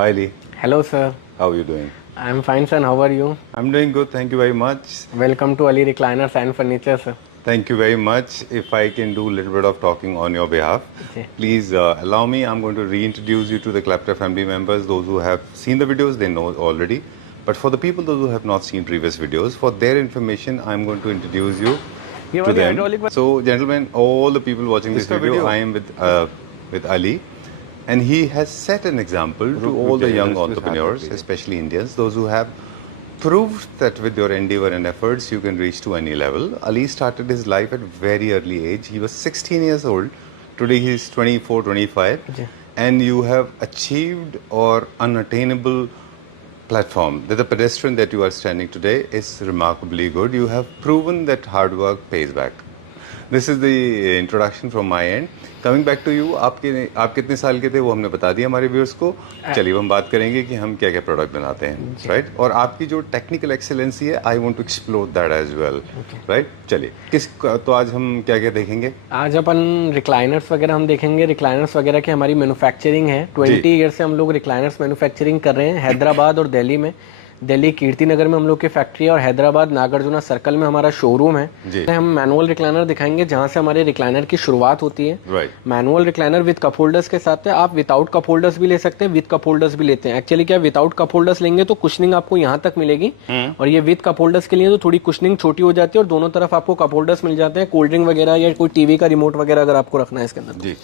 Hi Lee, Hello, sir. how are you doing? I'm fine, sir. How are you? I'm doing good, thank you very much. Welcome to Ali Recliners and Furniture, sir. Thank you very much. If I can do a little bit of talking on your behalf, ji. please allow me. I'm going to reintroduce you to the Clapter family members. Those who have seen the videos, they know already. But for the people those who have not seen previous videos, for their information, I'm going to introduce you ये to वाली them. hydraulic So, gentlemen, all the people watching this video, I am with Ali, and he has set an example to all the young entrepreneurs, especially Indians, those who have proved that with your endeavor and efforts you can reach to any level. Ali started his life at very early age. He was 16 years old. Today he is 24, 25, ji. and you have achieved or unattainable platform. That the pedestrian that you are standing today is remarkably good. You have proven that hard work pays back. This is the introduction from my end. Coming back to you, आप कितने साल के थे वो हमने बता दिया हमारे व्यूअर्स को. चलिए हम बात करेंगे कि हम क्या क्या प्रोडक्ट बनाते हैं, राइट? और आपकी जो टेक्निकल एक्सेलेंसी है, I want to explore that as well, right? चलिए तो आज हम क्या क्या देखेंगे? आज अपन रिक्लाइनर्स वगैरह हम देखेंगे. रिक्लाइनर्स वगैरह की हमारी मैन्युफैक्चरिंग है. 20 ईयर से हम लोग रिक्लाइनर्स मैन्युफैक्चरिंग कर रहे हैं हैदराबाद और दिल्ली में. दिल्ली कीर्ति नगर में हम लोग की फैक्ट्री है और हैदराबाद नागार्जुना सर्कल में हमारा शोरूम है. हम मैनुअल रिक्लाइनर दिखाएंगे जहां से हमारे रिक्लाइनर की शुरुआत होती है. Manual recliner with cup holders के साथ है. आप विदाउट कप होल्डर्स भी ले सकते हैं, विद कप होल्डर्स भी लेते हैं. एक्चुअली क्या, विदाउट कप होल्डर्स लेंगे तो कुशनिंग आपको यहाँ तक मिलेगी और ये विद कप होल्डर्स के लिए तो थोड़ी कुशनिंग छोटी हो जाती है और दोनों तरफ आपको कप होल्डर्स मिल जाते हैं. कोल्ड ड्रिंक वगैरह या कोई टीवी का रिमोट वगैरह अगर आपको रखना है इसके अंदर.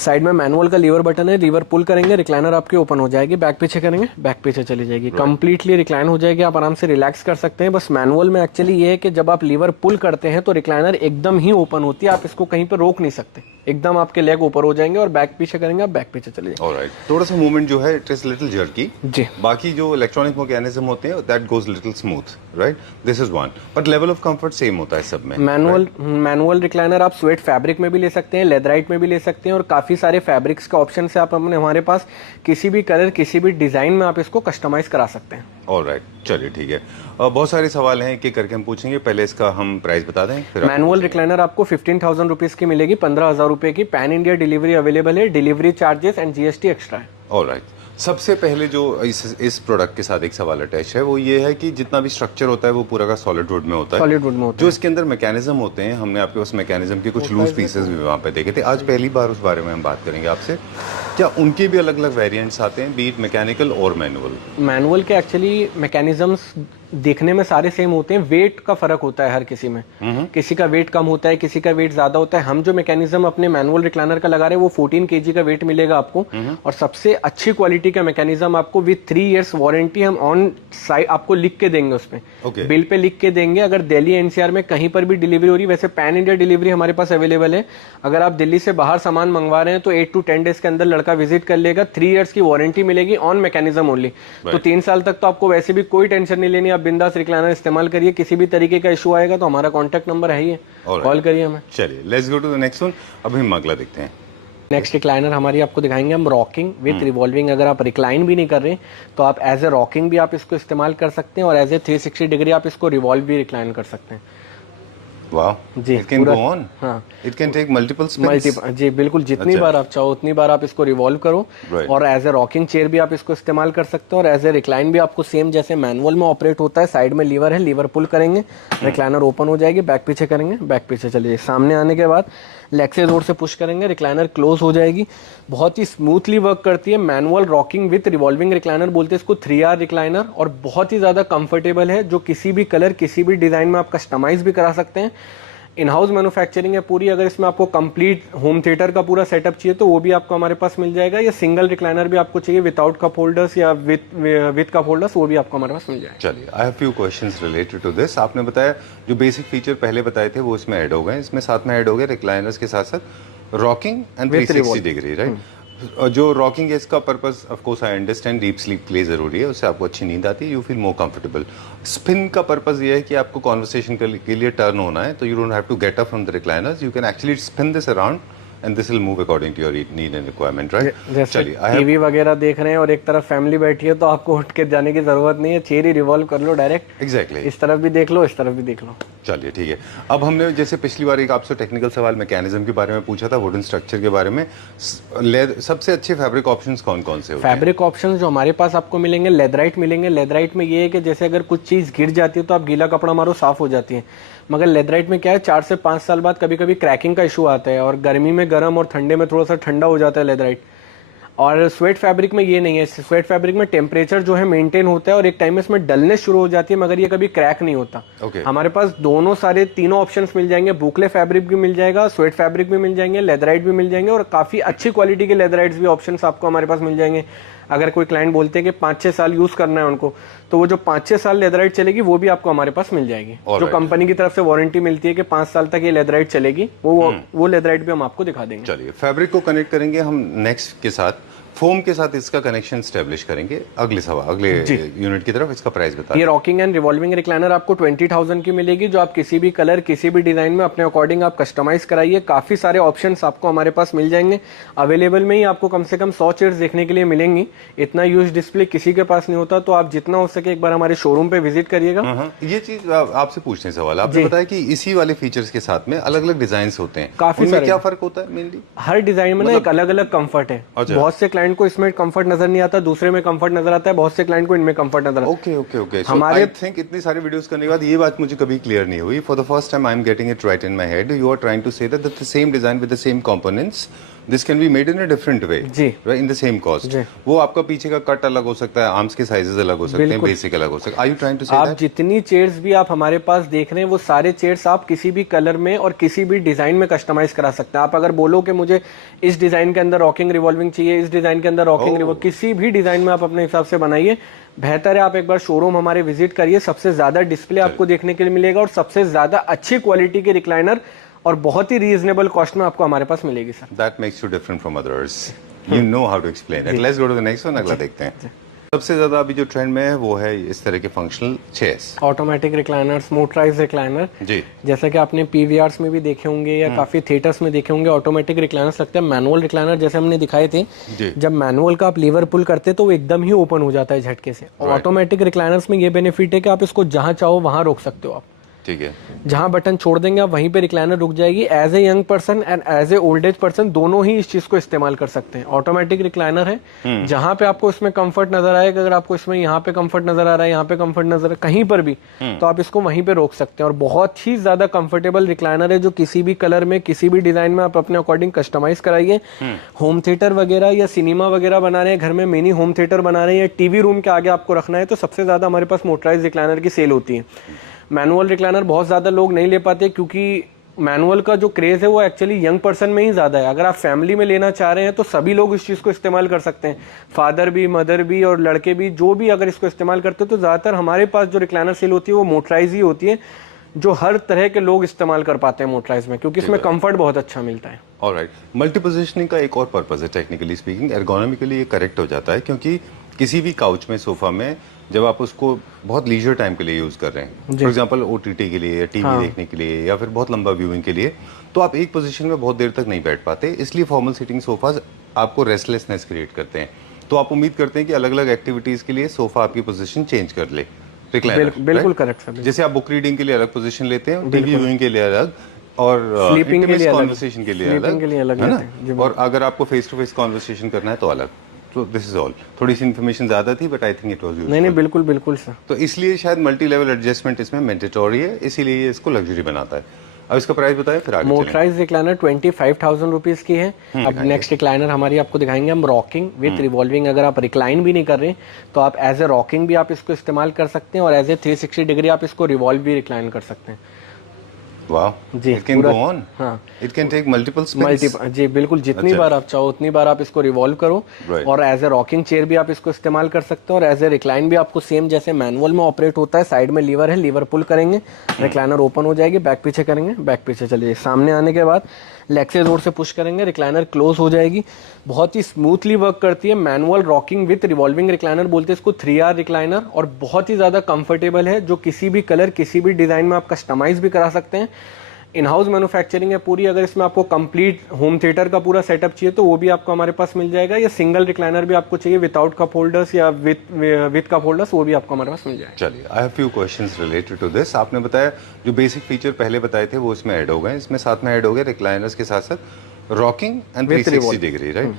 साइड में मैनुअल का लीवर बटन है. लीवर पुल करेंगे, रिक्लाइनर आपकी ओपन हो जाएगी. बैक पीछे करेंगे, बैक पीछे चली जाएगी. कंप्लीटली रिक्लाइन हो जाएगी. आप आराम से रिलैक्स कर सकते हैं. बस मैनुअल में एक्चुअली ये है कि जब आप लीवर पुल करते हैं तो रिक्लाइनर एकदम ही ओपन होती है. आप इसको कहीं पर रोक नहीं सकते. एकदम आपके लेग ऊपर हो जाएंगे और बैक पीछे करेंगे, आप बैक पीछे चले जाएंगे. ऑलराइट. थोड़ा सा मूवमेंट जो है इट इज लिटिल जर्की. जी. बाकी जो इलेक्ट्रॉनिक मैकेनिज्म होते हैं that goes little smooth, right? This is one. But level of comfort same होता है सब में. मैनुअल रिक्लाइनर आप स्वेट फैब्रिक में भी ले सकते हैं, लेदराइट में भी ले सकते हैं और काफी सारे फैब्रिक्स का ऑप्शन से आप अपने हमारे पास किसी भी कलर किसी भी डिजाइन में आप इसको कस्टमाइज करा सकते हैं. ऑलराइट, चलिए ठीक है. बहुत सारे सवाल हैं कि करके हम पूछेंगे. पहले इसका हम प्राइस बता दें. मैनुअल रिक्लाइनर आपको 15,000 रुपीज की मिलेगी. 15,000 रुपए की. पैन इंडिया डिलीवरी अवेलेबल है. Delivery charges and GST extra है. ऑलराइट. सबसे पहले जो इस प्रोडक्ट के साथ एक सवाल अटैच है वो ये है कि जितना भी स्ट्रक्चर होता है वो पूरा का सॉलिड वुड में होता है. सॉलिड वुड में होता है. जो इसके अंदर मैकेनिज्म होते हैं, हमने आपके पास मैकेनिज्म के कुछ लूज पीसेस भी वहाँ पे देखे थे. आज पहली बार उस बारे में हम बात करेंगे आपसे. क्या उनके भी अलग अलग वेरिएंट्स आते हैं, बीट मैकेनिकल और मैनुअल? मैनुअल के एक्चुअली मैकेनिज्म्स देखने में सारे सेम होते हैं. वेट का फर्क होता है हर किसी में. किसी का वेट कम होता है, किसी का वेट ज्यादा होता है. हम जो मैकेनिज्म अपने मैनुअल रिक्लाइनर का लगा रहे हैं वो 14 kg का वेट मिलेगा आपको और सबसे अच्छी क्वालिटी का मैकेनिज्म आपको विद 3 इयर्स वारंटी हम ऑन साइट आपको लिख के देंगे. उसमें बिल पे लिख के देंगे. अगर दिल्ली एनसीआर में कहीं पर भी डिलीवरी हो रही, वैसे पैन इंडिया डिलीवरी हमारे पास अवेलेबल है. अगर आप दिल्ली से बाहर सामान मंगवा रहे हैं तो 8 to 10 डेज के अंदर लड़का विजिट कर लेगा. 3 इयर्स की वारंटी मिलेगी ऑन मैकेनिज्म ओनली. तो 3 साल तक तो आपको वैसे भी कोई टेंशन नहीं लेनी. आप बिंदास रिक्लाइनर इस्तेमाल करिए. किसी भी तरीके का इशू आएगा तो हमारा कॉन्टैक्ट नंबर है ही है, कॉल करिए हमें. चलिए let's go to the next one. अभी हम अगला देखते हैं. नेक्स्ट रिक्लाइनर हमारी आपको दिखाएंगे हम रॉकिंग विद रिवॉल्विंग. अगर आप रिक्लाइन भी नहीं कर रहे तो आप एज ए रॉकिंग भी आप इसको इस्तेमाल कर सकते हैं और एज ए 360 डिग्री आप इसको रिवॉल्व भी रिक्लाइन कर सकते हैं. वाह जी. It can go on. हाँ, it can take multiple spins. जी बिल्कुल. जितनी बार आप चाहो उतनी बार आप इसको रिवॉल्व करो. और एज ए रॉकिंग चेयर भी आप इसको इस्तेमाल कर सकते हो और एज ए रिक्लाइन भी आपको सेम जैसे मैनुअल में ऑपरेट होता है. साइड में लीवर है, लीवर पुल करेंगे, रिक्लाइनर ओपन हो जाएगी. बैक पीछे करेंगे, बैक पीछे चलिए. सामने आने के बाद लेग से जोर से पुश करेंगे, रिक्लाइनर क्लोज हो जाएगी. बहुत ही स्मूथली वर्क करती है. Manual rocking with revolving recliner बोलते हैं इसको. 3R रिक्लाइनर और बहुत ही ज्यादा कंफर्टेबल है. जो किसी भी कलर किसी भी डिजाइन में आप कस्टमाइज भी करा सकते हैं. इन हाउस मैन्युफैक्चरिंग है पूरी. अगर इसमें आपको कंप्लीट होम थिएटर का पूरा सेटअप चाहिए तो वो भी आपको हमारे पास मिल जाएगा. या सिंगल रिक्लाइनर भी आपको चाहिए विदाउट कप होल्डर्स या विद कप होल्डर्स, वो भी आपको हमारे पास मिल जाएगा. चलिए I have few questions related to this. आपने बताया जो बेसिक फीचर पहले बताए थे वो इसमें ऐड हो गए. इसमें साथ में ऐड हो गए रिक्लाइनर्स के साथ साथ रॉकिंग एंड 360 डिग्री, राइट? जो रॉकिंग है इसका purpose of course I understand deep sleep के लिए जरूरी है. उससे आपको अच्छी नींद आती है, you feel more comfortable. Spin का पर्पस ये है कि आपको कॉन्वर्सेशन के लिए टर्न होना है तो you don't have to get up from the recliners. You can actually spin this around and this will move according to your need and requirement, right? जैसे चलिए, टीवी वगैरह देख रहे हैं और एक तरफ फैमिली बैठी है तो आपको उठ के जाने की जरूरत नहीं है, चेयर ही रिवॉल्व कर लो डायरेक्ट, एग्जैक्टली, इस तरफ भी देख लो इस तरफ भी देख लो। चलिए ठीक है। अब हमने जैसे पिछली बार एक आपसे टेक्निकल सवाल मैकेनिज्म के बारे में पूछा था, वुडन स्ट्रक्चर के बारे में, सबसे अच्छे फैब्रिक ऑप्शंस कौन कौन से होते हैं? फैब्रिक ऑप्शंस जो हमारे पास आपको मिलेंगे, लेदराइट मिलेंगे। लेदराइट में ये है कि जैसे अगर कुछ चीज़ गिर जाती है तो आप गीला कपड़ा मारो साफ हो जाती है, मगर लेदराइट में क्या है 4 से 5 साल बाद कभी कभी क्रैकिंग का इशू आता है और गर्मी में गर्म और ठंडे में थोड़ा सा ठंडा हो जाता है लेदराइट। और स्वेट फैब्रिक में ये नहीं है, स्वेट फैब्रिक में टेम्परेचर जो है मेंटेन होता है और एक टाइम में इसमें डलनेस शुरू हो जाती है, मगर ये कभी क्रैक नहीं होता। हमारे पास दोनों सारे तीनों ऑप्शंस मिल जाएंगे, बुकले फैब्रिक भी मिल जाएगा, स्वेट फैब्रिक भी मिल जाएंगे, लेदराइट भी मिल जाएंगे और काफी अच्छी क्वालिटी के लेदराइट्स भी ऑप्शंस आपको हमारे पास मिल जाएंगे। अगर कोई क्लाइंट बोलते हैं कि 5-6 साल यूज करना है उनको, तो वो जो 5-6 साल लेदराइट चलेगी वो भी आपको हमारे पास मिल जाएगी। जो कंपनी की तरफ से वारंटी मिलती है कि 5 साल तक ये लेदराइट चलेगी, वो लेदराइट भी हम आपको दिखा देंगे। चलिए, फैब्रिक को कनेक्ट करेंगे हम नेक्स्ट के साथ, फोम के साथ इसका कनेक्शन स्टैब्लिश करेंगे। अगले यूनिट की तरफ इसका प्राइस बता। ये रॉकिंग एंड रिवॉल्विंग रिक्लाइनर आपको 20,000 की मिलेगी, जो आप किसी भी कलर किसी भी डिजाइन में अपने अकॉर्डिंग आप कस्टमाइज कराइए। काफी सारे ऑप्शंस आपको हमारे पास मिल जाएंगे। अवेलेबल में ही आपको कम से कम 100 चेयर्स देखने के लिए मिलेंगी। इतना यूज डिस्प्ले किसी के पास नहीं होता, तो आप जितना हो सके एक बार हमारे शोरूम पे विजिट करिएगा। ये चीज आपसे पूछते हैं सवाल, आपने बताया कि इसी वाले फीचर्स के साथ में अलग अलग डिजाइन होते हैं, काफी सारे। क्या फर्क होता है? मेनली हर डिजाइन में ना एक अलग अलग कंफर्ट है। बहुत से क्लाइंट को इसमें कंफर्ट नजर नहीं आता, दूसरे में कंफर्ट नजर आता है, बहुत से क्लाइंट को इनमें कंफर्ट नजर आता है। ओके। हमारे आई थिंक इतनी सारी वीडियोस करने के बाद ये बात मुझे कभी क्लियर नहीं हुई। For the first time I am getting it right in my head. You are trying to say that the same design with the same components, this can be made in a different way in the same cost. वो आपका पीछे का cut अलग हो सकता है, arms के sizes अलग हो सकते हैं, बेसिक अलग हो सकता है। आर यू ट्राइंग टू से आप जितनी चेयर्स भी आप हमारे पास देख रहे हैं, वो सारे चेयर्स आप किसी भी कलर में और किसी भी डिजाइन में कस्टमाइज करा सकते हैं। आप अगर बोलो कि मुझे इस डिजाइन के अंदर रॉकिंग रिवॉल्विंग चाहिए, इस डिजाइन के अंदर रॉकिंग रिवॉल्विंग, किसी भी डिजाइन में आप अपने हिसाब से बनाइए। बेहतर है आप एक बार शोरूम हमारे विजिट करिए, सबसे ज्यादा डिस्प्ले आपको देखने के लिए मिलेगा और सबसे ज्यादा अच्छी क्वालिटी के रिक्लाइनर और बहुत ही रीजनेबल कॉस्ट में आपको हमारे पास मिलेगी sir. That makes you different from others, you know how to explain it. Let's go to the next one, अगला देखते हैं। सबसे ज्यादा अभी जो ट्रेंड में है वो है इस तरह के functional chairs, automatic recliners, motorised recliner जी, जैसा कि आपने पीवीआर्स में भी देखे होंगे या काफी थिएटर्स में देखे होंगे। ऑटोमेटिक रिक्लाइनर्स लगते हैं, मैनुअल रिक्लाइनर जैसे हमने दिखाए थे, जब मैनुअल का आप लीवर पुल करते तो वो एकदम ही ओपन हो जाता है झटके से। और ऑटोमेटिक रिक्लाइनर्स में ये बेनिफिट है कि आप इसको जहां चाहो वहां रोक सकते हो। आप ठीक है, जहां बटन छोड़ देंगे आप वहीं पे रिक्लाइनर रुक जाएगी। As a young person and as a old age person दोनों ही इस चीज को इस्तेमाल कर सकते हैं। ऑटोमेटिक रिक्लाइनर है, जहां पे आपको इसमें कंफर्ट नजर आएगा, अगर आपको इसमें यहाँ पे कंफर्ट नजर आ रहा है, यहाँ पे कंफर्ट नजर कहीं पर भी, तो आप इसको वहीं पे रोक सकते हैं। और बहुत ही ज्यादा कंफर्टेबल रिक्लाइनर है, जो किसी भी कलर में किसी भी डिजाइन में आप अपने अकॉर्डिंग कस्टमाइज कराइए। होम थिएटर वगैरह या सिनेमा वगैरह बना रहे हैं, घर में मिनी होम थिएटर बना रहे हैं, या टीवी रूम के आगे आपको रखना है, तो सबसे ज्यादा हमारे पास मोटराइज रिक्लाइनर की सेल होती है। मैनुअल रिक्लाइनर बहुत ज्यादा लोग नहीं ले पाते, क्योंकि मैनुअल का जो क्रेज है वो एक्चुअली यंग पर्सन में ही ज्यादा है। अगर आप फैमिली में लेना चाह रहे हैं तो सभी लोग इस चीज को इस्तेमाल कर सकते हैं, फादर भी, मदर भी और लड़के भी, जो भी अगर इसको इस्तेमाल करते हैं। तो ज्यादातर हमारे पास जो रिक्लाइनर सेल होती है वो मोटराइज ही होती है, जो हर तरह के लोग इस्तेमाल कर पाते हैं मोटराइज में, क्योंकि इसमें कंफर्ट बहुत अच्छा मिलता है। ऑलराइट, मल्टी पोजीशनिंग का एक और पर्पस है, टेक्निकली स्पीकिंग एर्गोनॉमिकली ये करेक्ट हो जाता है, क्योंकि किसी भी काउच में, सोफा में, जब आप उसको बहुत लीजर टाइम के लिए यूज कर रहे हैं, फॉर एग्जांपल ओटीटी के लिए या टीवी देखने के लिए या फिर बहुत लंबा व्यूइंग के लिए, तो आप एक पोजीशन में बहुत देर तक नहीं बैठ पाते। इसलिए फॉर्मल सीटिंग सोफाज आपको रेस्टलेसनेस क्रिएट करते हैं। तो आप उम्मीद करते हैं कि अलग अलग एक्टिविटीज के लिए सोफा आपकी पोजीशन चेंज कर ले। बिल्कुल करेक्ट सर। जैसे आप बुक रीडिंग के लिए अलग पोजीशन लेते हैं, टीवी व्यूइंग के लिए अलग, और स्लीपिंग के लिए कॉन्वर्सेशन के लिए अलग, है ना? और अगर आपको फेस टू फेस कॉन्वर्सेशन करना है तो अलग। तो दिस इज ऑल। थोड़ी सी इन्फॉर्मेशन ज्यादा थी, but I think it was useful. नहीं बिल्कुल बिल्कुल सर। तो इसलिए शायद मल्टी लेवल एडजस्टमेंट इसमें मैंडेटरी है, इसीलिए ये इसको लग्जरी बनाता है। अब इसका प्राइस बताएं, फिर आगे मोटराइज रिक्लाइनर 25,000 रुपीज की है। अब नेक्स्ट रिक्लाइनर हमारी आपको दिखाएंगे हम, रॉकिंग विथ रिवॉल्विंग। अगर आप रिक्लाइन भी नहीं कर रहे तो आप एज ए रॉकिंग भी आप इसको इस्तेमाल कर सकते हैं, और एज ए 360 डिग्री आप इसको रिवॉल्व भी रिक्लाइन कर सकते हैं। वाह जी, it can go on. हाँ, it can take multiple spins. जी बिल्कुल, जितनी बार आप चाहो उतनी बार आप इसको रिवॉल्व करो। और एज ए रॉकिंग चेयर भी आप इसको इस्तेमाल कर सकते हो, और एज ए रिक्लाइन भी आपको सेम जैसे मैनुअल में ऑपरेट होता है। साइड में लीवर है, लीवर पुल करेंगे, रिक्लाइनर ओपन हो जाएगी, बैक पीछे करेंगे, बैक पीछे चलिए, सामने आने के बाद लेग से जोर से पुश करेंगे, रिक्लाइनर क्लोज हो जाएगी। बहुत ही स्मूथली वर्क करती है। Manual rocking with revolving recliner बोलते हैं इसको, 3R रिक्लाइनर, और बहुत ही ज्यादा कंफर्टेबल है, जो किसी भी कलर किसी भी डिजाइन में आप कस्टमाइज भी करा सकते हैं। इन हाउस मैन्युफैक्चरिंग है पूरी। अगर इसमें आपको कंप्लीट होम थिएटर का पूरा सेटअप चाहिए तो वो भी आपको हमारे पास मिल जाएगा, या सिंगल रिक्लाइनर भी आपको चाहिए विदाउट कप होल्डर्स या विद कप होल्डर्स, वो भी आपको हमारे पास मिल जाएगा। चलिए, I have few questions related to this. आपने बताया जो बेसिक फीचर पहले बताए थे वो इसमें ऐड हो गए, इसमें साथ में ऐड हो गए रिक्लाइनर्स के साथ साथ रॉकिंग एंड 360 डिग्री, राइट?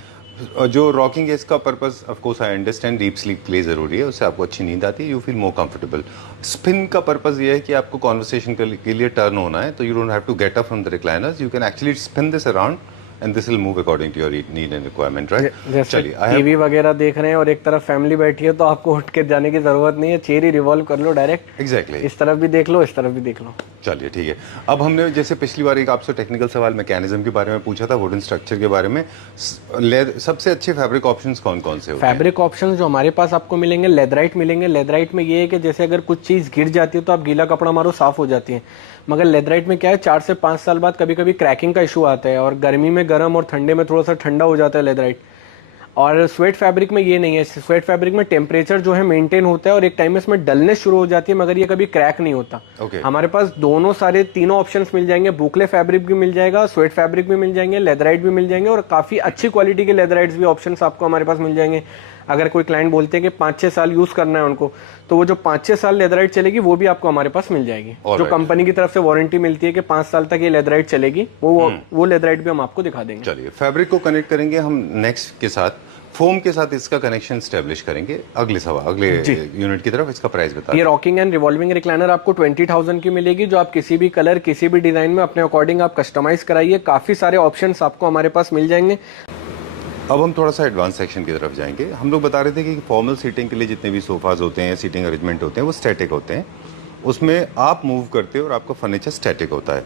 जो रॉकिंग है इसका purpose of course I understand, deep sleep के लिए जरूरी है, उससे आपको अच्छी नींद आती है, you feel more comfortable. Spin का पर्पस ये है कि आपको कॉन्वर्सेशन के लिए टर्न होना है, तो you don't have to get up from the recliners, you can actually spin this around and this will move according to your need and requirement, right? जैसे टीवी वगैरह देख रहे हैं और एक तरफ फैमिली बैठी है तो आपको उठ के जाने की जरूरत नहीं है, चेयर ही रिवॉल्व कर लो डायरेक्ट। एग्जैक्टली, इस तरफ भी देख लो, इस तरफ भी देख लो। चलिए ठीक है। अब हमने जैसे पिछली बार एक आपसे टेक्निकल सवाल मैकेनिज्म के बारे में पूछा था, वुडन स्ट्रक्चर के बारे में, सबसे अच्छे फैब्रिक ऑप्शंस कौन कौन से होते हैं? फैब्रिक ऑप्शंस जो हमारे पास आपको मिलेंगे, लेदराइट मिलेंगे। लेदराइट में ये है कि जैसे अगर कुछ चीज़ गिर जाती है तो आप गीला कपड़ा मारो साफ हो जाती है, मगर लेदराइट में क्या है 4 से 5 साल बाद कभी कभी क्रैकिंग का इशू आता है, और गर्मी में गर्म और ठंडे में थोड़ा सा ठंडा हो जाता है लेदराइट। और स्वेट फैब्रिक में ये नहीं है, स्वेट फैब्रिक में टेम्परेचर जो है मेंटेन होता है और एक टाइम में इसमें डलनेस शुरू हो जाती है, मगर ये कभी क्रैक नहीं होता। हमारे पास दोनों सारे तीनों ऑप्शंस मिल जाएंगे, बुकले फैब्रिक भी मिल जाएगा, स्वेट फैब्रिक भी मिल जाएंगे, लेदराइट भी मिल जाएंगे, और काफी अच्छी क्वालिटी के लेदराइट्स भी ऑप्शंस आपको हमारे पास मिल जाएंगे। अगर कोई क्लाइंट बोलते हैं कि 5-6 साल यूज करना है उनको, तो वो जो 5-6 साल लेदराइट चलेगी वो भी आपको हमारे पास मिल जाएगी। जो कंपनी की तरफ से वारंटी मिलती है कि 5 साल तक ये लेदराइट चलेगी, वो लेदराइट भी हम आपको दिखा देंगे। चलिए, फैब्रिक को कनेक्ट करेंगे हम नेक्स्ट के साथ, फोम के साथ इसका कनेक्शन स्टैब्लिश करेंगे। अगले यूनिट की तरफ इसका प्राइस बता। ये रॉकिंग एंड रिवॉल्विंग रिक्लाइनर आपको 20,000 की मिलेगी, जो आप किसी भी कलर किसी भी डिजाइन में अपने अकॉर्डिंग आप कस्टमाइज कराइए। काफी सारे ऑप्शंस आपको हमारे पास मिल जाएंगे। अब हम थोड़ा सा एडवांस सेक्शन की तरफ जाएंगे। हम लोग बता रहे थे कि फॉर्मल सीटिंग के लिए जितने भी सोफाज होते हैं, सीटिंग अरेंजमेंट होते हैं, वो स्टैटिक होते हैं, उसमें आप मूव करते हो और आपका फर्नीचर स्टैटिक होता है।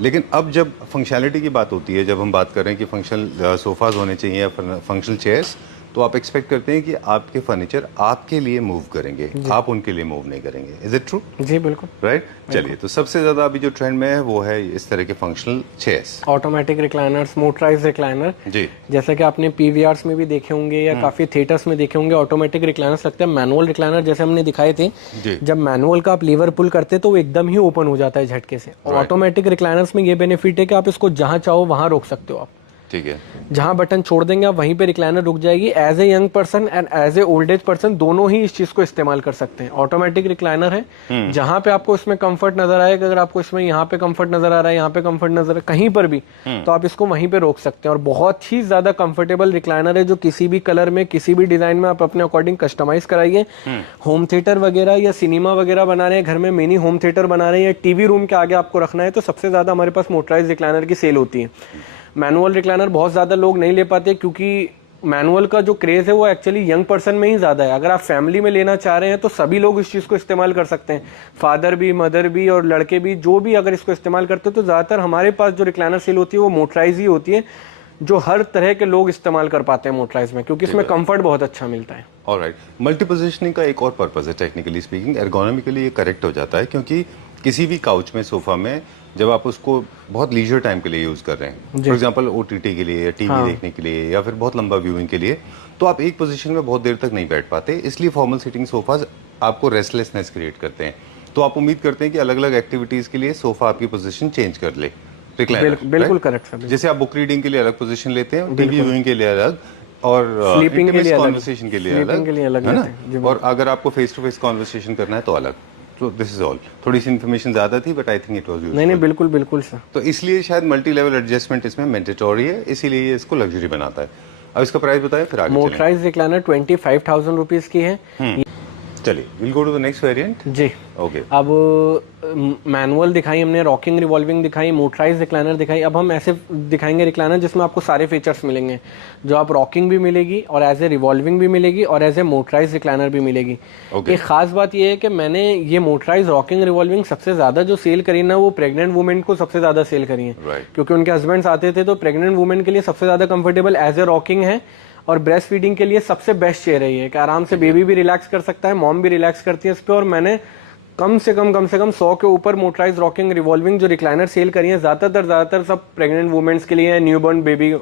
लेकिन अब जब फंक्शनैलिटी की बात होती है, जब हम बात कर रहे हैं कि फंक्शनल सोफाज होने चाहिए या फंक्शनल चेयर्स, तो आप एक्सपेक्ट करते हैं कि आपके फर्नीचर आपके लिए मूव करेंगे, आप उनके लिए मूव नहीं करेंगे। Is it true? जी बिल्कुल, राइट। चलिए, तो सबसे ज्यादा अभी जो ट्रेंड में है वो है इस तरह के functional chairs, automatic recliners, motorised recliner. जी, जैसे कि आपने पीवीआर्स में भी देखे होंगे या काफी थिएटर्स में देखे होंगे, ऑटोमेटिक रिक्लाइनर्स लगते हैं। मैनुअल रिक्लाइनर जैसे हमने दिखाए थे, जब मैनुअल का आप लीवर पुल करते तो वो एकदम ही ओपन हो जाता है झटके से। और ऑटोमेटिक रिक्लाइनर्स में ये बेनिफिट है कि आप इसको जहां चाहो वहां रोक सकते हो आप। ठीक है, जहां बटन छोड़ देंगे आप वहीं पे रिक्लाइनर रुक जाएगी। As a young person and as a old age person दोनों ही इस चीज को इस्तेमाल कर सकते हैं। ऑटोमेटिक रिक्लाइनर है, जहां पे आपको इसमें कंफर्ट नजर आएगा, अगर आपको इसमें यहाँ पे कंफर्ट नजर आ रहा है, यहाँ पे कंफर्ट नजर है कहीं पर भी, तो आप इसको वहीं पे रोक सकते हैं। और बहुत ही ज्यादा कंफर्टेबल रिक्लाइनर है, जो किसी भी कलर में किसी भी डिजाइन में आप अपने अकॉर्डिंग कस्टमाइज कराइए। होम थिएटर वगैरह या सिनेमा वगैरह बना रहे हैं, घर में मिनी होम थिएटर बना रहे हैं, या टीवी रूम के आगे आपको रखना है, तो सबसे ज्यादा हमारे पास मोटराइज रिक्लाइनर की सेल होती है। मैनुअल रिक्लाइनर बहुत ज्यादा लोग नहीं ले पाते, क्योंकि मैनुअल का जो क्रेज है वो एक्चुअली यंग पर्सन में ही ज्यादा है। अगर आप फैमिली में लेना चाह रहे हैं तो सभी लोग इस चीज को इस्तेमाल कर सकते हैं, फादर भी, मदर भी और लड़के भी, जो भी अगर इसको इस्तेमाल करते हैं। तो ज्यादातर हमारे पास जो रिक्लाइनर सेल होती है वो मोटराइज ही होती है, जो हर तरह के लोग इस्तेमाल कर पाते हैं मोटराइज में, क्योंकि इसमें कंफर्ट बहुत अच्छा मिलता है। ऑलराइट। मल्टी पोजीशनिंग का एक और पर्पस है, टेक्निकली स्पीकिंग, एर्गोनॉमिकली ये करेक्ट हो जाता है, क्योंकि किसी भी काउच में, सोफा में, जब आप उसको बहुत लीजर टाइम के लिए यूज कर रहे हैं, फॉर एग्जांपल ओटीटी के लिए या टीवी देखने के लिए या फिर बहुत लंबा व्यूइंग के लिए, तो आप एक पोजीशन में बहुत देर तक नहीं बैठ पाते। इसलिए फॉर्मल सीटिंग सोफाज आपको रेस्टलेसनेस क्रिएट करते हैं। तो आप उम्मीद करते हैं कि अलग अलग एक्टिविटीज के लिए सोफा आपकी पोजीशन चेंज कर ले। बिल्कुल करेक्ट सर। जैसे आप बुक रीडिंग के लिए अलग पोजीशन लेते हैं, टीवी व्यूइंग के लिए अलग, और स्लीपिंग के लिए कॉन्वर्सेशन के लिए अलग, है ना? और अगर आपको फेस टू फेस कॉन्वर्सेशन करना है तो अलग। तो दिस इज ऑल। थोड़ी सी इन्फॉर्मेशन ज्यादा थी, but I think it was useful. नहीं बिल्कुल बिल्कुल सर। तो इसलिए शायद मल्टी लेवल एडजस्टमेंट इसमें मैंडेटरी है, इसीलिए ये इसको लग्जरी बनाता है। अब इसका प्राइस बताएं, फिर आगे मोटराइज रिक्लाइनर 25,000 रुपीज की है। चलिए, will go to the next variant. जी, ओके। अब मैनुअल दिखाई हमने, रॉकिंग रिवॉल्विंग दिखाई, मोटराइज रिक्लाइनर दिखाई। अब हम ऐसे दिखाएंगे रिक्लाइनर जिसमें आपको सारे फीचर्स मिलेंगे, जो आप रॉकिंग भी मिलेगी और एज ए रिवॉल्विंग भी मिलेगी और एज ए मोटराइज रिक्लाइनर भी मिलेगी। एक खास बात यह है कि मैंने ये मोटराइज, रॉकिंग, रिवॉल्विंग सबसे ज्यादा जो सेल करी ना, वो प्रेग्नेंट वुमेन को सबसे ज्यादा सेल करी है, क्योंकि उनके हस्बैंड्स आते थे। तो प्रेग्नेंट वुमेन के लिए सबसे ज्यादा कंफर्टेबल एज ए रॉकिंग है, और ब्रेस्ट फीडिंग के लिए सबसे बेस्ट चेयर है ये, कि आराम से बेबी भी रिलैक्स कर सकता है, मॉम भी रिलैक्स करती है इस पे। और मैंने कम से कम 100 के ऊपर मोटराइज, रॉकिंग, रिवॉल्विंग जो रिक्लाइनर सेल करी है, ज्यादातर सब प्रेग्नेंट वुमेन्स के लिए है, न्यूबॉर्न बेबी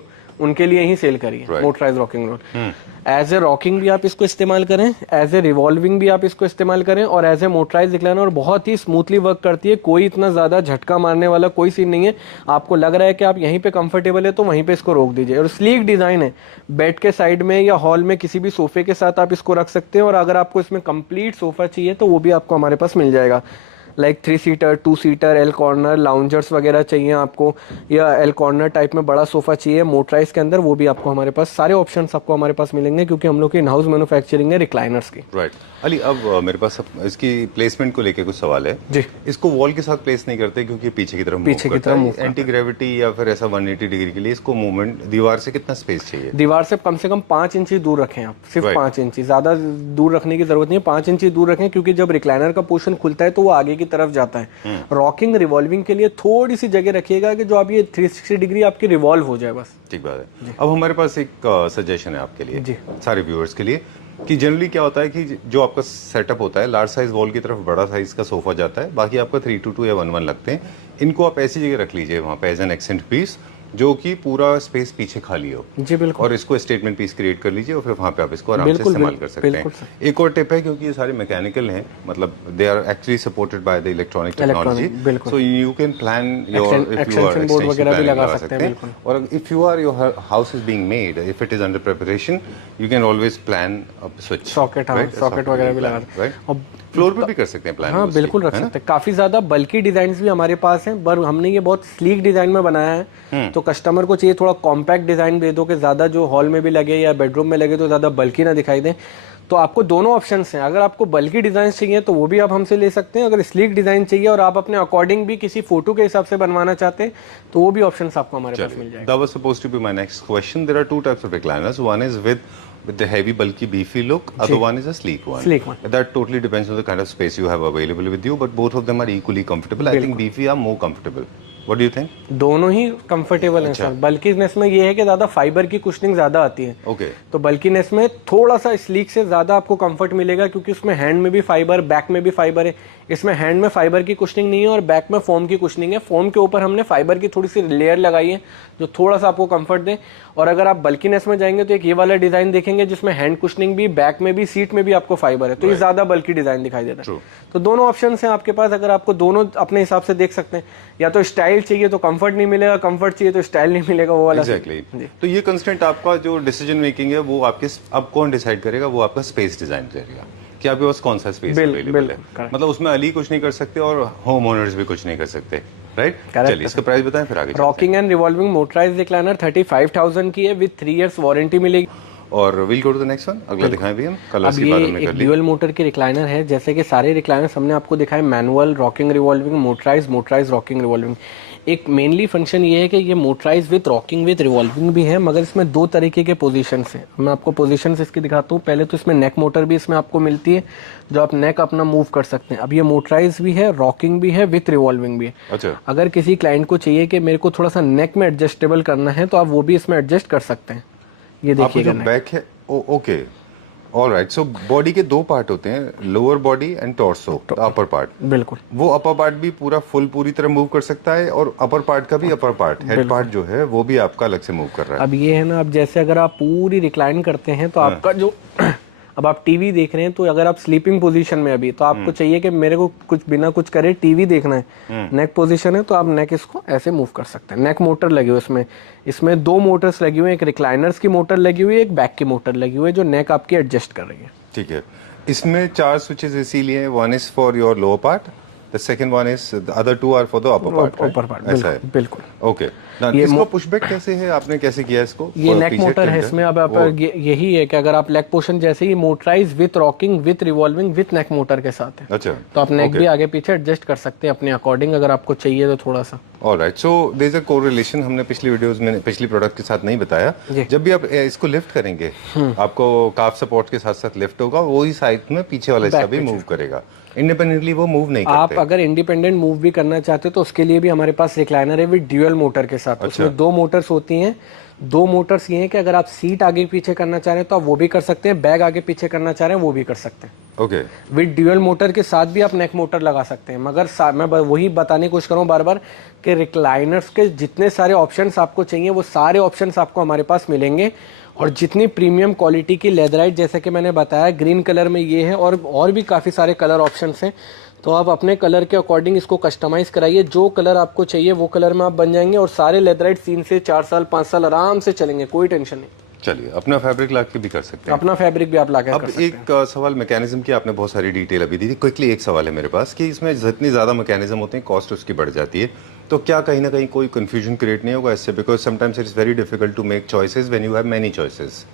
उनके लिए ही सेल करी है motorized rocking roll. As a rocking भी आप इसको इस्तेमाल करें, एज ए रिवॉल्विंग भी आप इसको इस्तेमाल करें, और एज ए मोटराइज रिक्लाइनर बहुत ही स्मूथली वर्क करती है। कोई इतना ज्यादा झटका मारने वाला कोई सीन नहीं है। आपको लग रहा है कि आप यहीं पे कंफर्टेबल है तो वहीं पे इसको रोक दीजिए। और स्लीक डिजाइन है, बेड के साइड में या हॉल में किसी भी सोफे के साथ आप इसको रख सकते हैं। और अगर आपको इसमें कंप्लीट सोफा चाहिए तो वो भी आपको हमारे पास मिल जाएगा। Like 3 seater, 2 seater, L corner, loungers वगैरह चाहिए आपको, या एल कॉर्नर टाइप में बड़ा सोफा चाहिए मोटराइज के अंदर, वो भी आपको हमारे पास सारे ऑप्शंस आपको हमारे पास मिलेंगे, क्योंकि हम लोग की इन हाउस मैन्युफैक्चरिंग है रिक्लाइनर्स की। राइट अली, अब मेरे पास इसकी प्लेसमेंट को लेके कुछ सवाल है जी। इसको वॉल के साथ प्लेस नहीं करते क्योंकि पीछे की तरफ पीछे की तरफ मूव एंटी ग्रेविटी या फिर ऐसा 180 डिग्री के लिए इसको मूवमेंट दीवार से कितना स्पेस चाहिए? दीवार से कम 5 इंच दूर रखें आप, सिर्फ 5 इंच, ज्यादा दूर रखने की जरूरत नहीं है। 5 इंच दूर रखें, क्योंकि जब रिक्लाइनर का पोर्शन खुलता है तो वो आगे की तरफ जाता है। रॉकिंग रिवॉल्विंग के लिए थोड़ी सी जगह रखिएगा कि जो आप ये 360 डिग्री आपकी रिवॉल्व हो जाए, बस। ठीक बात है। अब हमारे पास एक सजेशन है आपके लिए, जी। सारे व्यूअर्स के लिए, कि जनरली क्या होता है कि जो आपका सेटअप होता है, लार्ज साइज वॉल की तरफ बड़ा साइज का सोफा जाता है, बाकी आपका 322 या 11 लगते हैं। इनको आप ऐसी जगह रख लीजिए वहाँ पे एज एन एक्सेंट पीस, जो कि पूरा स्पेस पीछे खाली हो। जी बिल्कुल। और इसको स्टेटमेंट पीस क्रिएट कर लीजिए और फिर वहाँ पे आप इसको आराम से इस्तेमाल कर सकते हैं। एक और टिप है, क्योंकि ये सारे मैकेनिकल हैं, मतलब they are actually supported by the electronic technology, so you can plan your extension board वगैरह भी लगा सकते हैं। बिल्कुल। और if your house is being made, if it is under preparation, you can always plan a switch socket, socket वगैरह भी लगा सकते हैं। फ्लोर पे भी कर सकते हैं प्लान। हाँ बिल्कुल रख सकते हैं। काफी ज्यादा बल्कि डिजाइन भी हमारे पास हैं, पर हमने ये बहुत स्लीक डिजाइन में बनाया है। तो कस्टमर को चाहिए थोड़ा कॉम्पैक्ट डिजाइन दे दो कि ज्यादा जो हॉल में भी लगे या बेडरूम में लगे तो ज्यादा बल्कि ना दिखाई दे। तो आपको दोनों ऑप्शंस हैं। अगर आपको बल्कि डिजाइन चाहिए तो वो भी आप हमसे ले सकते हैं। अगर स्लीक डिजाइन चाहिए और आप अपने अकॉर्डिंग भी किसी फोटो के हिसाब से बनवाना चाहते हैं तो वो भी ऑप्शंस आपको हमारे पास मिल जाएगा। That was supposed to be my next question. There are two types of recliners. One is with the heavy, bulky, beefy look. Other one is a sleek one. Sleek one. That totally depends on the kind of space you have available with you. But both of them are equally comfortable. I think beefy are more comfortable. What do you think? दोनों ही comfortable हैं sir. Bulkiness में ये है कि ज्यादा fibre की cushioning ज्यादा आती है। Okay. तो बल्कीनेस में थोड़ा सा स्लीक से ज्यादा आपको कंफर्ट मिलेगा, क्योंकि उसमें हैंड में भी फाइबर, बैक में भी फाइबर है। इसमें हैंड में फाइबर की कुशनिंग नहीं है और बैक में फोम की कुशनिंग है। फोम के ऊपर हमने फाइबर की थोड़ी सी लेयर लगाई है जो थोड़ा सा आपको कंफर्ट दे। और अगर आप बल्कीनेस में जाएंगे तो एक ये वाला डिजाइन देखेंगे जिसमें हैंड कुशनिंग भी, बैक में भी, सीट में भी आपको फाइबर है, तो ये ज्यादा बल्की डिजाइन दिखाई देता है। तो दोनों ऑप्शन हैं आपके पास। अगर आपको दोनों अपने हिसाब से देख सकते हैं, या तो स्टाइल चाहिए तो कंफर्ट नहीं मिलेगा, कंफर्ट चाहिए तो स्टाइल नहीं मिलेगा, वो वाला। एग्जैक्टली। तो ये कंस्ट्रेंट आपका जो डिसीजन मेकिंग है वो आपके, अब कौन डिसाइड करेगा? वो आपका स्पेस डिजाइन करेगा कि आपके पास कौन सा स्पेस अवेलेबल है। मतलब उसमें अली कुछ नहीं कर सकते और होम ओनर्स भी कुछ नहीं कर सकते, राइट? चलिए इसका प्राइस बताएं फिर आगे। Rocking and revolving motorized recliner 35,000 की है, विद 3 इयर्स वारंटी मिलेगी। और will go to the next one, अगला दिखाएं भी हम। कलर्स के बारे में कर ली। ड्यूअल मोटर की रिक्लाइनर है, जैसे कि सारे रिक्लाइनर्स हमने आपको दिखाए, manual, rocking revolving, motorized, motorized rocking revolving. एक मेनली फंक्शन ये है कि ये motorized with rocking with revolving भी है, मगर इसमें 2 तरीके के पोजीशंस हैं। मैं आपको पोजीशंस इसकी दिखाता हूँ। पहले तो इसमें नेक मोटर भी इसमें आपको मिलती है, जो आप नेक अपना मूव कर सकते हैं। अब ये मोटराइज भी है, रॉकिंग भी है, विद रिवॉल्विंग भी है। अच्छा। अगर किसी क्लाइंट को चाहिए कि मेरे को थोड़ा सा नेक में एडजस्टेबल करना है तो आप वो भी इसमें एडजस्ट कर सकते हैं। ये देखिएगा बैक है। Okay, alright. सो बॉडी के 2 पार्ट होते हैं, lower body and torso, upper part. बिल्कुल। वो अपर पार्ट भी पूरी तरह मूव कर सकता है, और अपर पार्ट का भी, अपर पार्ट हेड पार्ट जो है वो भी आपका अलग से मूव कर रहा है। अब ये है ना, अब जैसे अगर आप पूरी रिक्लाइन करते हैं तो आपका जो अब आप टीवी देख रहे हैं, तो अगर आप स्लीपिंग पोजीशन में अभी, तो आपको चाहिए कि मेरे को कुछ बिना कुछ करे टीवी देखना है, नेक पोजीशन है, तो आप नेक इसको ऐसे मूव कर सकते हैं। नेक मोटर लगी हुई इसमें 2 मोटर्स लगी हुई है, एक रिक्लाइनर्स की मोटर लगी हुई है, एक बैक की मोटर लगी हुई है, जो नेक आपकी एडजस्ट कर रही है। ठीक है। इसमें 4 स्विचेस इसीलिए, 1 is for your lower part, the second one is, the other 2 are for the upper part. Upper part, ऐसा है। बिल्कुल। ओके। इसको पुशबैक कैसे है, आपने कैसे किया इसको? ये नेक मोटर है इसमें। अब आप यही है कि अगर आप लेग पोर्शन जैसे ही motorised with rocking with revolving with neck motor के साथ है। अच्छा। तो आप नेक भी आगे पीछे एडजस्ट कर सकते हैं अपने अकॉर्डिंग, अगर आपको चाहिए तो थोड़ा सा। Alright. So there is a correlation, हमने पिछली वीडियोस में पिछली प्रोडक्ट के साथ नहीं बताया। जब भी आप इसको लिफ्ट करेंगे, आपको काफ सपोर्ट के साथ साथ लिफ्ट होगा, वही साइड में पीछे वाला हिस्सा भी मूव करेगा। इंडिपेंडेंटली वो मूव नहीं आप करते। अगर इंडिपेंडेंट मूव भी करना चाहते हो तो उसके लिए भी हमारे पास रिक्लाइनर है विद ड्यूअल मोटर के साथ। उसमें 2 मोटर्स होती हैं। 2 मोटर्स ये हैं कि अगर आप सीट आगे पीछे करना चाह रहे हैं तो आप वो भी कर सकते हैं, बैग आगे पीछे करना चाह रहे हैं वो भी कर सकते हैं। ओके। विद ड्यूअल मोटर के साथ भी आप नेक मोटर लगा सकते हैं। मगर मैं वही बताने की कोशिश करूँ बार बार कि रिक्लाइनर्स के जितने सारे ऑप्शंस आपको चाहिए वो सारे ऑप्शंस आपको हमारे पास मिलेंगे। और जितनी प्रीमियम क्वालिटी की लेदराइट, जैसे कि मैंने बताया ग्रीन कलर में ये है, और भी काफ़ी सारे कलर ऑप्शंस हैं। तो आप अपने कलर के अकॉर्डिंग इसको कस्टमाइज़ कराइए, जो कलर आपको चाहिए वो कलर में आप बन जाएंगे। और सारे लेदराइट 3 से 4 साल 5 साल आराम से चलेंगे, कोई टेंशन नहीं। चलिए, अपना फैब्रिक ला के भी कर सकते हैं। अपना फैब्रिक भी आप ला के अब कर सकते हैं। एक सवाल मैकेनिज्म की, आपने बहुत सारी डिटेल अभी दी थी। क्विकली एक सवाल है मेरे पास कि इसमें जितनी ज़्यादा मैकेनिज्म होते हैं कॉस्ट उसकी बढ़ जाती है, तो क्या कहीं ना कहीं कोई कंफ्यूजन क्रिएट नहीं होगा इससे? Because sometimes it's very difficult to make choices when you have many choices.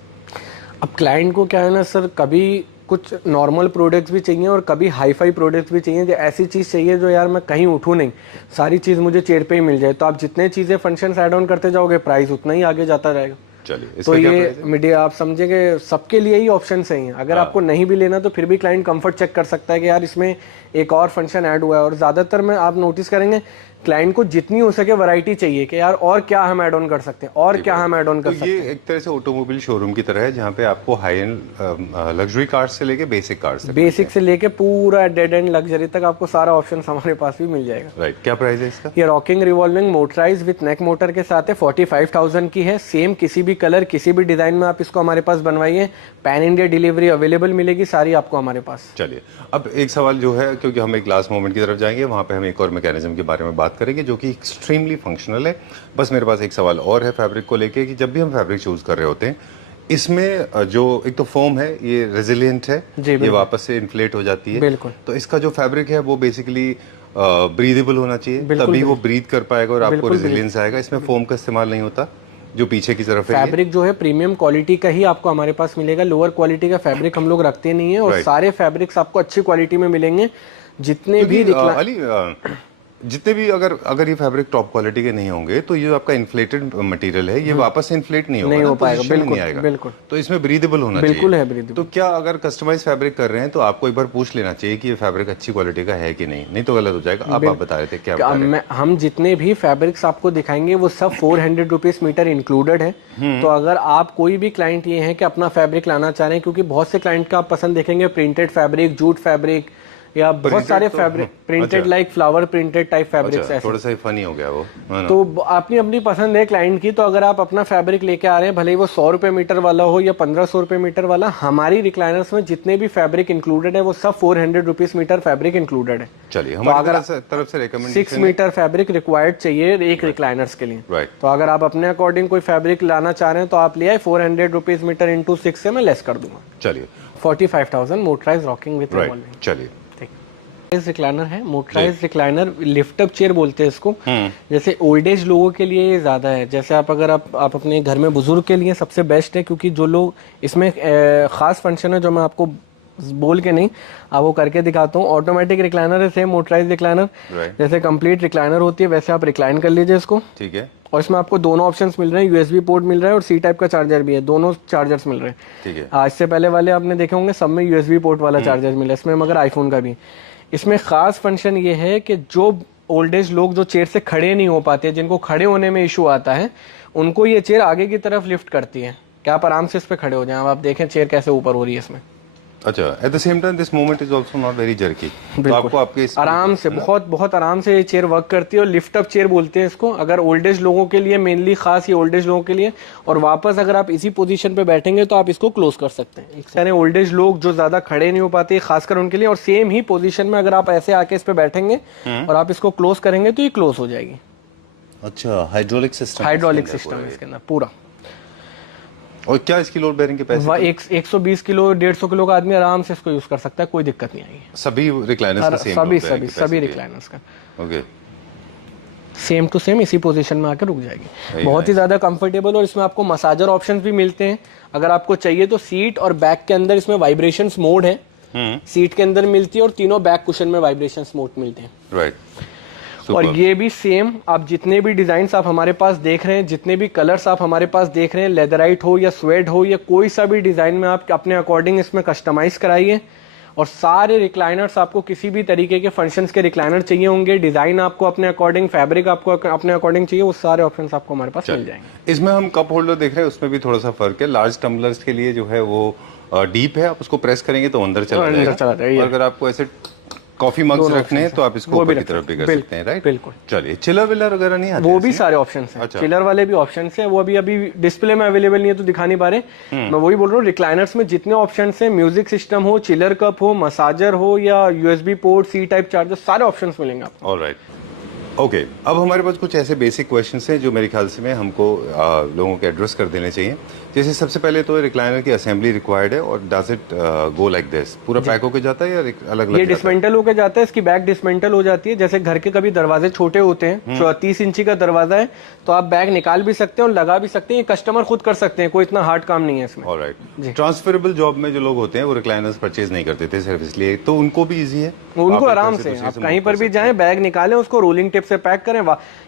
अब क्लाइंट को क्या है ना सर, कभी कुछ नॉर्मल प्रोडक्ट्स भी चाहिए और कभी हाई फाई प्रोडक्ट्स भी चाहिए। जो ऐसी चीज़ चाहिए जो यार मैं कहीं उठूँ नहीं, सारी चीज़ मुझे चेयर पे ही मिल जाए। तो आप जितने चीज़ें फंक्शंस ऐड ऑन करते जाओगे प्राइस उतना ही आगे जाता रहेगा। चलिए, तो ये मीडिया आप समझेंगे सबके लिए ही ऑप्शन सही है। अगर आपको नहीं भी लेना तो फिर भी क्लाइंट कंफर्ट चेक कर सकता है कि यार इसमें एक और फंक्शन ऐड हुआ है। और ज़्यादातर में आप नोटिस करेंगे क्लाइंट को जितनी हो सके वैरायटी चाहिए कि यार और क्या हम ऐड ऑन कर सकते हैं, और क्या हम ऐड ऑन कर सकते हैं। ये एक तरह से ऑटोमोबाइल शोरूम की तरह है जहाँ पे आपको हाई एंड लग्जरी कार्स से लेके बेसिक कार्स तक, बेसिक से लेके पूरा डेड एंड लग्जरी तक आपको सारा ऑप्शन हमारे पास भी मिल जाएगा। राइट। क्या प्राइस है इसका? ये rocking revolving motorise with neck motor के साथ है, 45,000 की है। सेम किसी भी कलर किसी भी डिजाइन में आप इसको हमारे पास बनवाइए, पैन इंडिया डिलीवरी अवेलेबल मिलेगी सारी आपको हमारे पास। चलिए, अब एक सवाल जो है, क्योंकि हम एक लास्ट मोमेंट की तरफ जाएंगे, वहाँ पे हम एक और मैकेनिज्म के बारे में बात करेंगे जो कि एक्सट्रीमली फंक्शनल है। बस मेरे पास एक सवाल और है फैब्रिक को लेके कि जब भी हम फैब्रिक चूज कर रहे होते हैं, इसमें जो एक तो फोम है ये रेजिलिएंट है, ये वापस से इन्फ्लेट हो जाती है। बिल्कुल। तो इसका जो फैब्रिक है वो बेसिकली ब्रीदेबल होना चाहिए, तभी वो ब्रीथ कर पाएगा और आपको रेजिलियंस आएगा। इसमें फोम का इस्तेमाल नहीं होता जो पीछे की तरफ है। फैब्रिक जो है प्रीमियम क्वालिटी का ही आपको हमारे पास मिलेगा, लोअर क्वालिटी का फैब्रिक हम लोग रखते नहीं है। और सारे फैब्रिक्स आपको अच्छी क्वालिटी में मिलेंगे। जितने भी जितने भी अगर ये फैब्रिक टॉप क्वालिटी के नहीं होंगे तो ये आपका इन्फ्लेटेड मटेरियल है, ये वापस से इन्फ्लेट नहीं होगा, नहीं हो पाएगा। बिल्कुल नहीं आएगा। बिल्कुल। तो इसमें ब्रीदेबल होना चाहिए। बिल्कुल है ब्रीदेबल। तो क्या अगर कस्टमाइज फैब्रिक कर रहे हैं तो आपको एक बार पूछ लेना चाहिए कि ये फैब्रिक अच्छी क्वालिटी का है कि नहीं, नहीं तो गलत हो जाएगा। आप बता रहे थे क्या बता रहे? हम जितने भी फैब्रिक्स आपको दिखाएंगे वो सब 400 रुपीज मीटर इंक्लूडेड है। तो अगर आप कोई भी क्लाइंट ये है कि अपना फैब्रिक लाना चाह रहे हैं, क्योंकि बहुत से क्लाइंट का आप पसंद देखेंगे प्रिंटेड फैब्रिक, जूट फैब्रिक या बहुत सारे fabric printed like flower printed type fabrics ऐसे। थोड़ा सा फनी हो गया वो, तो अपनी अपनी पसंद है क्लाइंट की। तो अगर आप अपना फैब्रिक लेके आ रहे हैं, भले ही वो 100 रुपए मीटर वाला हो या 1500 रुपए मीटर वाला, हमारी रिक्लाइनर्स में जितने भी फैब्रिक इंक्लूडेड है वो सब 400 रुपीज मीटर फैब्रिक इंक्लूडेड है। चलिए, हमारी तरफ से रिकमेंडेशन 6 मीटर फैब्रिक रिक्वायर्ड चाहिए एक रिक्लाइनर्स के लिए। तो अगर आप अपने अकॉर्डिंग कोई फैब्रिक लाना चाह रहे हैं तो आप ले आए, 400 रुपीज मीटर इंटू 6 से मैं लेस कर दूंगा। चलिए, 45,000 मोटराइज रॉकिंग विथ रिवॉल्विंग। चलिए, रिक्लाइनर है, motorise recliner lift up chair बोलते हैं इसको। जैसे ओल्ड एज लोगों के लिए ये ज्यादा है। जैसे अगर आप अपने घर में बुजुर्ग के लिए सबसे बेस्ट है, क्योंकि जो लोग इसमें खास फंक्शन है जो मैं आपको बोल के नहीं आपको करके दिखाता हूँ। ऑटोमेटिक रिक्लाइनर है, सेम मोटराइज रिक्लाइनर जैसे कंप्लीट रिक्लाइनर होती है वैसे आप रिक्लाइन कर लीजिए इसको। ठीक है। और इसमें आपको दोनों ऑप्शंस मिल रहे हैं, यूएसबी पोर्ट मिल रहा है और सी टाइप का चार्जर भी है, दोनों चार्जर्स मिल रहे हैं। ठीक है। आज से पहले वाले आपने देखे होंगे सब में यूएसबी पोर्ट वाला चार्जर मिला है, इसमें मगर आईफोन का भी। इसमें खास फंक्शन ये है कि जो ओल्ड एज लोग जो चेयर से खड़े नहीं हो पाते, जिनको खड़े होने में इशू आता है, उनको ये चेयर आगे की तरफ लिफ्ट करती है कि आप आराम से इस पे खड़े हो जाएं। अब आप देखें चेयर कैसे ऊपर हो रही है इसमें। अच्छा, at the same time this movement is also not very jerky, तो आपको आपके आराम से बहुत आराम से ये चेयर वर्क करती है। और लिफ्ट अप चेयर बोलते हैं इसको, अगर ओल्ड एज लोगों के लिए मेनली खास ये ओल्ड एज लोगों के लिए। और वापस अगर आप इसी पोजीशन पे बैठेंगे तो आप इसको क्लोज कर सकते हैं। यानी ओल्ड एज लोग जो ज्यादा खड़े नहीं हो पाते खासकर उनके लिए। और सेम ही पोजीशन में अगर आप ऐसे आके इस पे बैठेंगे और आप इसको क्लोज करेंगे तो ये क्लोज हो जाएगी। अच्छा, हाइड्रोलिक सिस्टम है इसके अंदर पूरा। और क्या इसकी load bearing capacity? 120 kilo 150 kilo का आदमी आराम से इसको यूज कर सकता है, कोई दिक्कत नहीं आएगी। सभी रिक्लाइनर्स का सेम सभी रिक्लाइनर्स का ओके सेम टू सेम इसी पोजीशन में आकर रुक जाएगी। बहुत ही ज्यादा कंफर्टेबल। और इसमें आपको मसाजर ऑप्शंस भी मिलते हैं अगर आपको चाहिए तो। सीट और बैक के अंदर इसमें वाइब्रेशंस मोड है, सीट के अंदर मिलती है, और तीनों बैक कुशन में वाइब्रेशंस मोड मिलते हैं। राइट। और ये भी सेम, आप जितने भी डिजाइन आप हमारे पास देख रहे हैं, जितने भी कलर्स आप हमारे पास देख रहे हैं, लेदराइट हो या स्वेड हो या कोई सा भी डिजाइन में आप अपने अकॉर्डिंग इसमें कस्टमाइज कराइए। और सारे रिक्लाइनर्स आपको किसी भी तरीके के फंक्शंस के रिक्लाइनर चाहिए होंगे, डिजाइन आपको अपने अकॉर्डिंग, फैब्रिक आपको अपने अकॉर्डिंग चाहिए, वो सारे ऑप्शंस आपको हमारे पास मिल जाएंगे। इसमें हम कप होल्डर देख रहे हैं, उसमें भी थोड़ा सा फर्क है। लार्ज टम्बलर्स के लिए जो है वो डीप है, आप उसको प्रेस करेंगे तो अंदर चला जाएगा। और अगर आपको ऐसे कॉफी मग्स रखने हैं तो आप इसको ऊपर की तरफ भी कर सकते हैं, राइट? बिल्कुल। चलिए, चिलर विलर वगैरह नहीं आते? वो भी सारे ऑप्शंस हैं। चिलर वाले भी ऑप्शंस हैं, वो अभी डिस्प्ले में अवेलेबल नहीं है तो दिखा नहीं पा रहे। मैं वही बोल रहा हूँ, रिक्लाइनर्स में जितने ऑप्शंस हैं, म्यूजिक सिस्टम हो, चिलर कप हो, मसाजर हो या USB port, C type charger, सारे ऑप्शंस मिलेंगे आपको। Alright, okay. अब हमारे पास कुछ ऐसे बेसिक क्वेश्चंस हैं जो मेरे ख्याल से हमको लोगों के एड्रेस कर देने चाहिए। जैसे सबसे पहले तो रिक्लाइनर की असेंबली रिक्वायर्ड है, और does it go like this? पूरा पैक होके जाता है या अलग अलग? ये डिसमेंटल होके जाता है, इसकी बैक डिसमेंटल हो जाती है। जैसे घर के कभी दरवाजे छोटे होते हैं, 30 इंची का दरवाजा है तो आप बैग निकाल भी सकते हैं और लगा भी सकते हैं, ये कस्टमर खुद कर सकते हैं, कोई इतना हार्ड काम नहीं है इसमें। ऑलराइट। ट्रांसफरेबल जॉब में जो लोग होते हैं वो रिक्लाइनर्स परचेज नहीं करते थे सिर्फ इसलिए, तो उनको भी इजी है? उनको आराम से आप कहीं पर भी जाएं, बैग निकालें, उसको रोलिंग टेप से पैक करें।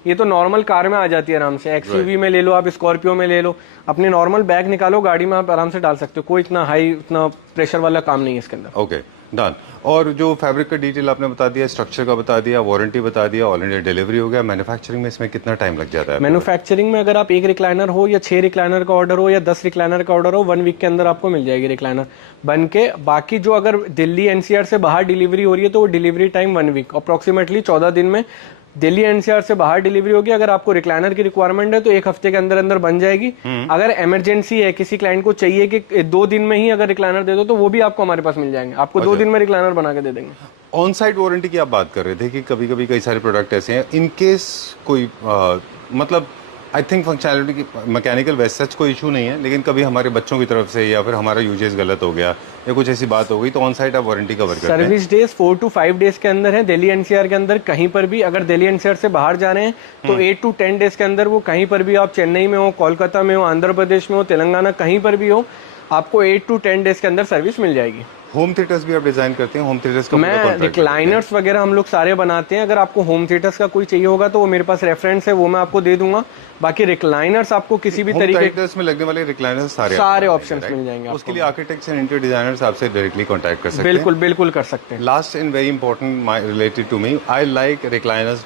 ये तो नॉर्मल कार में आ जाती है आराम से, एक्सयूवी में ले लो आप, स्कॉर्पियो में ले लो, अपने नॉर्मल बैग निकालो, गाड़ी में आप आराम से डाल सकते हो, कोई इतना हाई, इतना प्रेशर वाला काम नहीं है इसके अंदर। Okay, done. और जो फैब्रिक का डिटेल आपने बता दिया, स्ट्रक्चर का बता दिया, वारंटी बता दिया, ऑल इंडिया डिलीवरी हो गया। मैन्युफैक्चरिंग में इसमें कितना टाइम लग जाता है? मैन्युफैक्चरिंग में अगर आप 1 रिक्लाइनर हो या 6 रिक्लाइनर का ऑर्डर हो या 10 रिक्लाइनर का ऑर्डर हो, 1 वीक के अंदर आपको मिल जाएगी रिक्लाइनर बन के। बाकी जो अगर दिल्ली एनसीआर से बाहर डिलीवरी हो रही है तो वो डिलीवरी टाइम 1 वीक, अप्रोक्सीमेटली 14 दिन में दिल्ली एनसीआर से बाहर डिलीवरी होगी। अगर आपको रिक्लाइनर की रिक्वायरमेंट है तो 1 हफ्ते के अंदर अंदर बन जाएगी। अगर इमरजेंसी है, किसी क्लाइंट को चाहिए कि 2 दिन में ही अगर रिक्लाइनर दे दो, तो वो भी आपको हमारे पास मिल जाएंगे, आपको 2 दिन में रिक्लाइनर बना के दे देंगे। ऑन साइट वारंटी की आप बात कर रहे थे कि कभी कभी कई सारे प्रोडक्ट ऐसे हैं, इन केस कोई मतलब आई थिंक फंक्शनैलिटी की मैकेनिकल वैसे सच कोई इशू नहीं है, लेकिन कभी हमारे बच्चों की तरफ से या फिर हमारा यूजेस गलत हो गया या कुछ ऐसी बात हो गई तो ऑन साइट आप वारंटी कवर करते हैं? सर्विस डेज 4 to 5 डेज के अंदर है दिल्ली एनसीआर के अंदर। कहीं पर भी अगर दिल्ली एनसीआर से बाहर जा रहे हैं तो 8 to 10 डेज के अंदर, वो कहीं पर भी आप चेन्नई में हो, कोलकाता में हो, आंध्र प्रदेश में हो, तेलंगाना, कहीं पर भी हो, आपको 8 to 10 डेज के अंदर सर्विस मिल जाएगी। होम थिएटर्स भी आप डिजाइन करते हैं? होम थिएटर्स का मैं रिक्लाइनर्स वगैरह हम लोग सारे बनाते हैं। अगर आपको होम थिएटर्स का कोई चाहिए होगा तो वो मेरे पास रेफरेंस है, वो मैं आपको दे दूंगा। बाकी रिक्लाइनर्स आपको किसी भी तरीके में लगने वाले रिक्लाइनर्स सारे ऑप्शंस मिल जाएंगे। उसके लिए आर्किटेक्ट्स एंड इंटीरियर डिजाइनर्स आपसे डायरेक्टली कांटेक्ट कर सकते हैं? बिल्कुल बिल्कुल कर सकते हैं। Last and very important related to me, I like recliners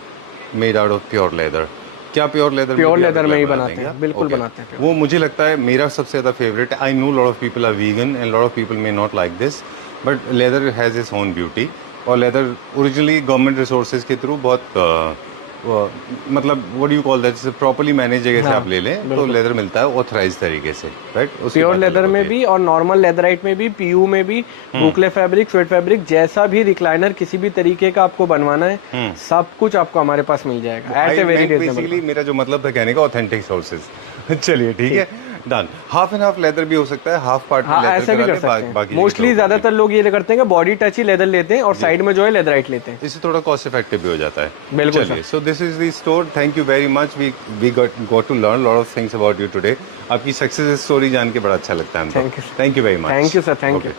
made out of pure leather. क्या प्योर लेदर? प्योर लेदर में ही बनाते हैं, बिल्कुल बनाते हैं। वो मुझे लगता है मेरा सबसे ज्यादा favourite. I know lot of people are vegan and lot of people may not like this, but leather has its own beauty. और लेदर ओरिजिनली गवर्नमेंट रिसोर्सेज के थ्रू बहुत मतलब what you call that, properly manage जगह से आप ले लें तो लेदर मिलता है ऑथराइज तरीके से, राइट? प्योर लेदर में भी और नॉर्मल लेदराइट में भी, पीयू में भी, बुकले फैब्रिक, स्वेट फैब्रिक, जैसा भी रिक्लाइनर किसी भी तरीके का आपको बनवाना है, सब कुछ आपको हमारे पास मिल जाएगा at a very reasonable. Basically मेरा जो मतलब था कहने का, ऑथेंटिक सोर्सेज। चलिए ठीक है, done. Half and half leather भी हो सकता है, हाफ पार्ट में लेदर ऐसा भी कर सकते हैं। मोस्टली ज्यादातर लोग ये करते हैं कि बॉडी टच ही लेदर लेते हैं और साइड में जो है लेदराइट लेते हैं, इससे थोड़ा कॉस्ट इफेक्टिव भी हो जाता है। बिल्कुल। चलिए, so this is the store. Thank you very much. We got to learn lot of things about you today. आपकी सक्सेस स्टोरी जान के बड़ा अच्छा लगता है हमको। Thank you, thank you very much. Thank you sir, thank you.